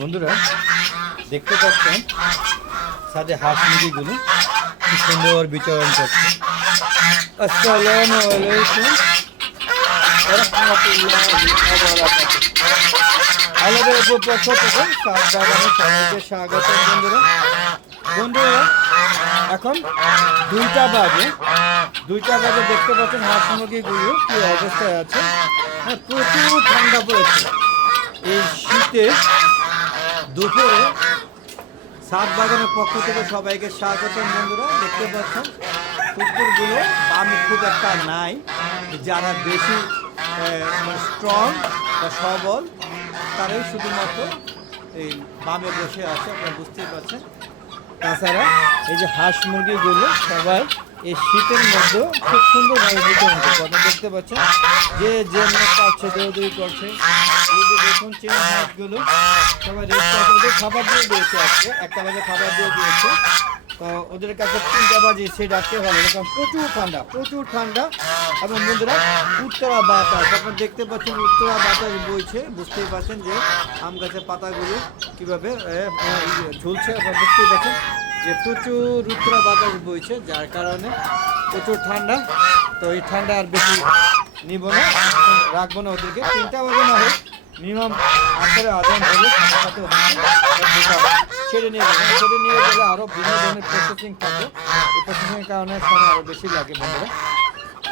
বন্ধুরা দেখতে পাচ্ছেন সাথে হাঁস মুরগিগুলো কি সুন্দর বিচরণ করছে। আসসালামু আলাইকুম আলাদা পক্ষ থেকে সবাইকে স্বাগত। বন্ধুরা এখন 2টা বাজে দেখতে পাচ্ছেন হাঁস মুরগিগুলো কি অবস্থায় আছে। হ্যাঁ, প্রচুর ঠান্ডা পড়েছে এই শীতে। দুপুরে সাত বাগানের পক্ষ থেকে সবাইকে স্বাগত। বন্ধুরা দেখতে পাচ্ছেন কুকুরগুলো আমি খুব একটা নাই, যারা বেশি স্ট্রং বা সবল তারাই শুধুমাত্র এই বামে বসে আছে, আপনারা বুঝতেই পারছেন। তাছাড়া এই যে হাঁস মুরগিগুলো সবাই এই শীতের মধ্যে খুব সুন্দরভাবে বিচরণ করছে। আপনারা দেখতে পাচ্ছেন যে পাচ্ছে দৌড়দৌড়ি করছে। এই যে দেখুন চেন হাঁসগুলো সবাই খাবার দিয়ে দিয়েছে, আজকে 1টা বাজে খাবার দিয়ে দিয়েছে। তো ওদের কাছে 3টা বাজে সে ডাকতে হবে, কারণ প্রচুর ঠান্ডা। এবং বন্ধুরা উত্তরা বাতাস আপনারা দেখতে পাচ্ছেন, উত্তরা বাতাস বইছে। বুঝতেই পারছেন যে আম গাছের পাতাগুলো কীভাবে ঝুলছে। আপনারা বুঝতেই পারছেন যে প্রচুর উত্তরা বাতাস বইছে, যার কারণে প্রচুর ঠান্ডা। তো এই ঠান্ডা আর বেশি নিব না, রাখবো না ওদেরকে। 3টা বাজে না হোক, মিনিমাম আসরে আজান হলে ছেড়ে নিয়ে গেলে আরও বিভিন্ন ধরনের প্রসেসিং থাকে। এই প্রসেসিংয়ের কারণে সময় আরও বেশি লাগে। বন্ধুরা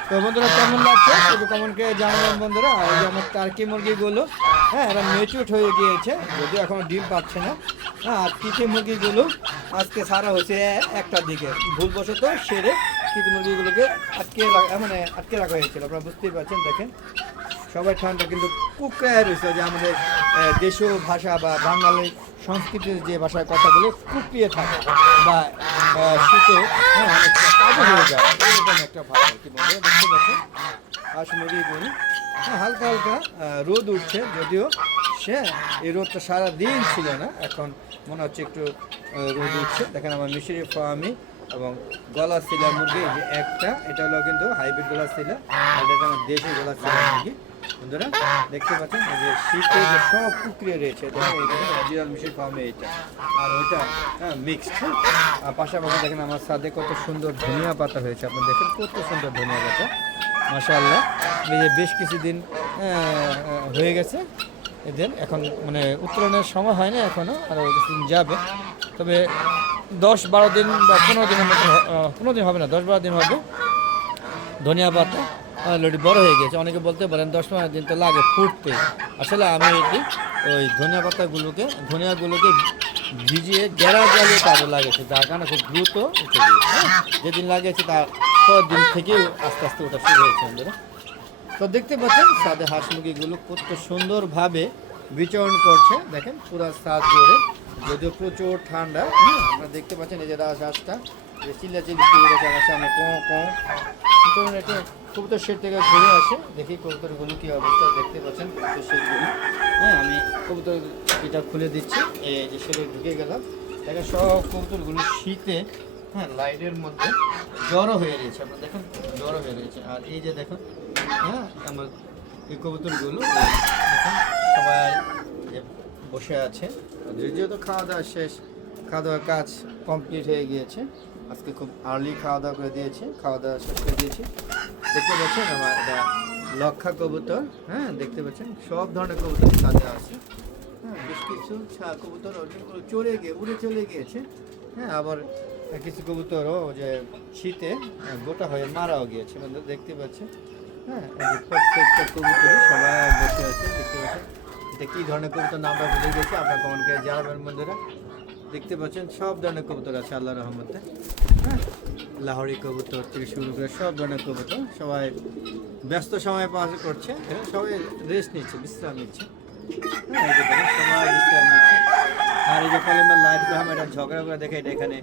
তো বন্ধুরা কেমন লাগছে একটু কমেন্টকে জানাবেন বন্ধুরা। আর এই যে আমার টার্কি মুরগিগুলো, হ্যাঁ এরা মেচুট হয়ে গিয়েছে, যদিও এখনও ডিম পাচ্ছে না। হ্যাঁ, আর তিথি মুরগিগুলো আজকে সারা হয়েছে 1টার দিকে, ভুলবশত সেরে তিথি মুরগিগুলোকে আটকে রাখা হয়েছিল। আপনারা বুঝতেই পারছেন। দেখেন সবাই ঠান্ডা কিন্তু কুকড়ায় রয়েছে, যে আমাদের দেশীয় ভাষা বা বাঙালি সংস্কৃতির যে ভাষায় কথাগুলো কুকড়িয়ে থাকে বা শীতে অনেকটা কাজে হয়ে যায়, এরকম একটা ভাষা কি বলবো। দেখতে পাচ্ছেন হাঁস মুরগিগুলো হালকা রোদ উঠছে, যদিও এই রোদটা সারা দিন ছিল না, এখন মনে হচ্ছে একটু রোদ উঠছে। দেখেন আমার মিশরি ফার্মি এবং গলা শিলা মুরগি, এই যে একটা, এটা হলো কিন্তু হাইব্রিড গলা শিলা, আর এটা আমার দেশি গলা শিলা মুরগি। বন্ধুরা দেখতে পাচ্ছেন এই যে শীতে যে সব কুকড়িয়ে রয়েছে, অরিজিনাল মিশরি ফার্মে এইটা, আর ওইটা মিক্সড। আর পাশাপাশি দেখেন আমার সাথে কত সুন্দর ধনিয়া পাতা হয়েছে। আপনি দেখেন কত সুন্দর ধনিয়া পাতা, মাশাআল্লাহ। এই যে বেশ কিছুদিন হয়ে গেছে এদের, এখন মানে উত্তোলনের সময় হয় না এখনও, আরও কিছুদিন যাবে। তবে 10-12 দিন বা 15 দিনের মতো, 15 দিন হবে না, 10-12 দিন হবে। ধনিয়া পাতা অলরেডি বড় হয়ে গেছে। অনেকে বলতে পারেন 10-15 দিন তো লাগে ফুটতে। আসলে আমি এটি ওই ধনিয়াগুলোকে ভিজিয়ে গেরা জ্বালিয়ে কাজে লাগিয়েছে, যার কারণে খুব দ্রুত উঠে গিয়েছে। যেদিন লাগিয়েছে তার পর দিন থেকেই আস্তে আস্তে ওটা শুরু হয়েছে। আমাদের তো দেখতে পাচ্ছেন সাদে হাঁস মুরগিগুলো কত সুন্দরভাবে বিচরণ করছে। দেখেন পুরা সাত জোরে, যদিও প্রচুর ঠান্ডা। আপনারা দেখতে পাচ্ছেন এই যে রাজহাঁসটা যে চিল্লাচিল্লি করে গেছে আমার সামনে একটা কবুতর শেড থেকে ঘুরে আসে। দেখি কবুতরগুলো কী অবস্থা। দেখতে পাচ্ছেন কবুতর শেডগুলো। হ্যাঁ, আমি কবুতর এটা খুলে দিচ্ছি। এই যে শেডে ঢুকে গেলাম, দেখেন সব কবুতরগুলো শীতে লাইটের মধ্যে জড়ো হয়ে রয়েছে। আপনারা দেখেন জড়ো হয়ে রয়েছে। আর এই যে দেখুন আমার এই কবুতরগুলো দেখুন সবাই বসে আছে, যেহেতু খাওয়া দাওয়া শেষ, খাওয়া দাওয়ার কাজ কমপ্লিট হয়ে গিয়েছে। আজকে খুব আর্লি খাওয়া দাওয়া করে দিয়েছে, খাওয়া দাওয়া শেষ করে দিয়েছি। দেখতে পাচ্ছেন আমার এটা লক্ষা কবুতর। হ্যাঁ, দেখতে পাচ্ছেন সব ধরনের কবুতর সাথে আছে। হ্যাঁ, বেশ কিছু কবুতর উড়ে চলে গিয়েছে। হ্যাঁ, আবার কিছু কবুতরও যে শীতে গোটা হয়ে মারাও গিয়েছে। দেখতে পাচ্ছেন। হ্যাঁ, এই যে প্রত্যেকটা কবুতরই সবাই বসে আছে। দেখতে পাচ্ছেন এটা কী ধরনের কবুতর নামটা ভুলে গেছে, আপনার কমেন্টকে জানাবেন বন্ধুরা। দেখতে পাচ্ছেন সব ধরনের কবুতর আছে আল্লাহর রহমতে। হ্যাঁ, লাহোরি কবুতর থেকে শুরু করে সব ধরনের কবুতর, সবাই ব্যস্ত সময় পাস করছে, সবাই রেস্ট নিচ্ছে, বিশ্রাম নিচ্ছে। হ্যাঁ, সবাই বিশ্রাম নিচ্ছে। আর এই যে কলিমের লাইট আমরা এটা ঝগড়া করে দেখে এটা এখানে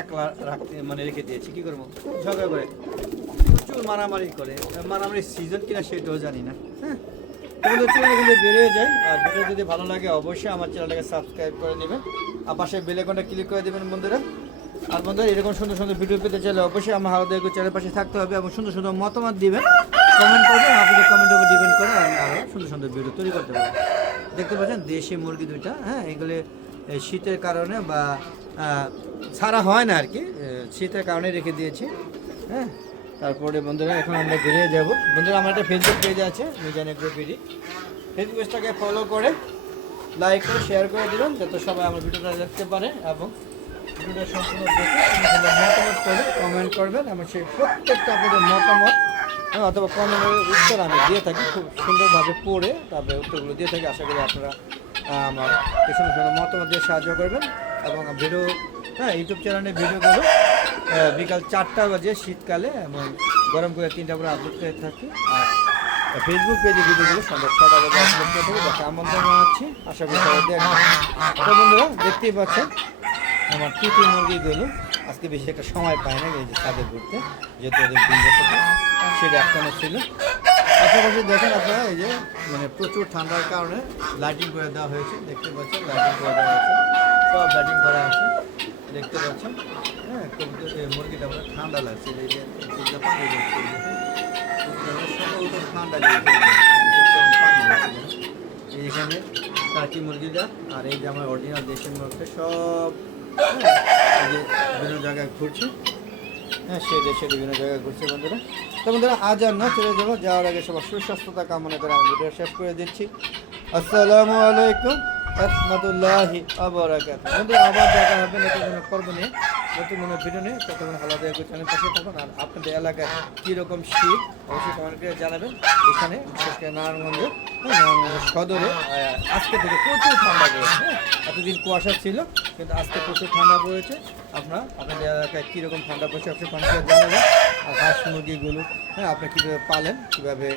একলা রাখতে রেখে দিয়েছি। কী করবো, ঝগড়া করে প্রচুর মারামারি করে। মারামারির সিজন কিনা সেটাও জানি না। হ্যাঁ, তাহলে কিন্তু বেরিয়ে যায়। আর ভিডিও যদি ভালো লাগে অবশ্যই আমার চ্যানেলটাকে সাবস্ক্রাইব করে নেবেন, আর পাশে বেল আইকনটা ক্লিক করে দেবেন বন্ধুরা। আর বন্ধুরা এরকম সুন্দর সুন্দর ভিডিও পেতে চাইলে অবশ্যই আমার হাওদার চ্যানেলের পাশে থাকতে হবে এবং সুন্দর সুন্দর মতামত দিবেন, কমেন্ট করবেন। আপনাদের কমেন্টের উপর ডিপেন্ড করে আমি আরও সুন্দর সুন্দর ভিডিও তৈরি করতে পারবো। দেখতে পাচ্ছেন দেশি মুরগি দুইটা, হ্যাঁ এগুলি শীতের কারণে বা ছাড়া হয় না আর কি, শীতের কারণে রেখে দিয়েছি। হ্যাঁ তারপরে বন্ধুরা এখন আমরা বেরিয়ে যাব। বন্ধুরা আমার একটা ফেসবুক পেজ আছে মিজান এগ্রো বিডি, ফেসবুক পেজটাকে ফলো করে লাইক করে শেয়ার করে দিবেন যাতে সবাই আমার ভিডিওটা দেখতে পারে এবং ভিডিওটা সম্পূর্ণ দেখে মতামত করে কমেন্ট করবেন। এবং সেই প্রত্যেকটা আপনাদের মতামত অথবা কমেন্টের উত্তর আমি দিয়ে থাকি, খুব সুন্দরভাবে পড়ে তারপরে উত্তরগুলো দিয়ে থাকি। আশা করি আপনারা আমার পেছনে সুন্দর মতামত দিয়ে সাহায্য করবেন। এবং ভিডিও ইউটিউব চ্যানেলে ভিডিওগুলো বিকাল 4টা বাজে শীতকালে এবং গরম করে 3টা করে আপলোড করে থাকি। আর ফেসবুক পেজে ভিডিওগুলো সন্ধ্যা 6টা বাজে আপলোড করে থাকি। যাতে আমন্ত্রণ জানাচ্ছি, আশা করি সবাই দেখবেন। তো বন্ধুরা দেখতেই পাচ্ছেন আমার তিতি মুরগিগুলো আজকে বেশি একটা সময় পায় না এই যে ছাদে ঘুরতে, যেহেতু ওদের দিন বছরটা সেটা একখানে ছিল। পাশাপাশি দেখেন আপনারা এই যে মানে প্রচুর ঠান্ডার কারণে লাইটিং করে দেওয়া হয়েছে, দেখতে পাচ্ছেন লাইটিং করে দেওয়া হয়েছে, সব লাইটিং করা আছে দেখতে পাচ্ছেন। হ্যাঁ কিন্তু এই মুরগিটা আমরা ঠান্ডা লাগছে, এই যে ঠান্ডা লেগেছে এইখানে টার্কি মুরগিটা। আর এই যে আমার অরিজিনাল দেশি মুরগিটা সব এই যে বিভিন্ন জায়গায় ঘুরছে, হ্যাঁ সেই দেশে বিভিন্ন জায়গায় ঘুরছে বন্ধুরা। তো বন্ধুরা আজ আর না চলে যাবো, যাওয়ার আগে সবার সুস্বাস্থ্যতা কামনা করে আমি ভিডিও শেষ করে দিচ্ছি। আসসালামু আলাইকুম রহমতুল্লাহি ওয়া বারাকাতুহু। বন্ধুরা আবার দেখা হবে নতুন কোনো পর্ব নিয়ে, নতুন কোনো ভিডিও নিয়ে। ততক্ষণ ভালো দেখে চ্যানেল পাশে থাকুন। আর আপনাদের এলাকায় কীরকম শীত অবশ্যই কমেন্ট করে জানাবেন। এখানে বিশেষ করে নারায়ণগঞ্জে সদরে আজকে থেকে প্রচুর ঠান্ডা পড়েছে। এতদিন কুয়াশা ছিল কিন্তু আজকে প্রচুর ঠান্ডা পড়েছে। আপনাদের এলাকায় কীরকম ঠান্ডা পড়ছে অবশ্যই কমেন্ট করে জানাবেন। আর হাঁস মুরগিগুলো আপনি কীভাবে পালেন, কীভাবে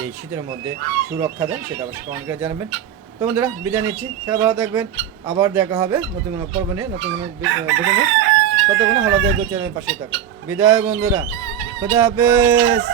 এই শীতের মধ্যে সুরক্ষা দেন সেটা অবশ্যই কমেন্ট করে জানাবেন। তো বন্ধুরা বিদায় নিচ্ছি, সবাই ভালো থাকবেন। আবার দেখা হবে নতুন কোনো পর্ব নিয়ে, নতুন কোনো ভিডিও নিয়ে। ততক্ষণে ভালো দেখবে চ্যানেলের পাশে থাকবে। বিদায় বন্ধুরা, খুদা হাফেজ।